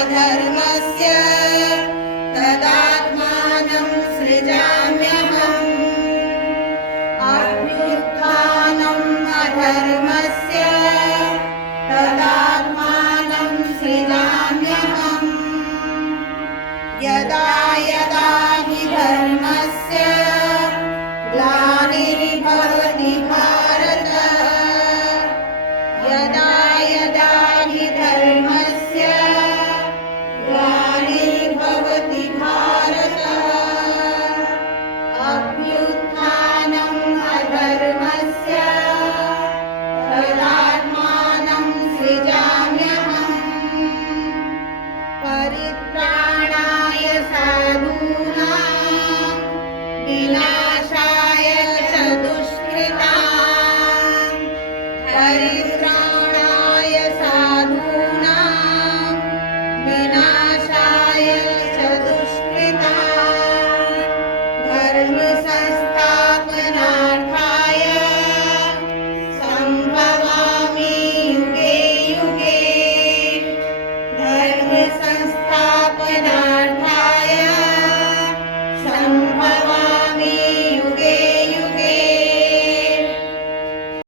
अधर्मस्य तदात्मानं सृजाम्यहम्। अभ्युत्थानम् अधर्मस्य तदात्मानं सृजाम्यहम्। यदा यदा हि धर्मस्य ग्लानिर्भवति भारत, यदा यदा हि धर्मस्य ग्लानिर्भवति भारत, अभ्युत्थानम् अधर्मस्य तदात्मानं सृजाम्यहम्। परित्राणाय साधूनां विनाशाय च दुष्कृतां। परित्राणाय साधूनां विनाशाय च दुष्कृतां। धर्मसंस्थापनार्थाय सम्भवामि युगे युगे। धर्मसंस्थापनार्थाय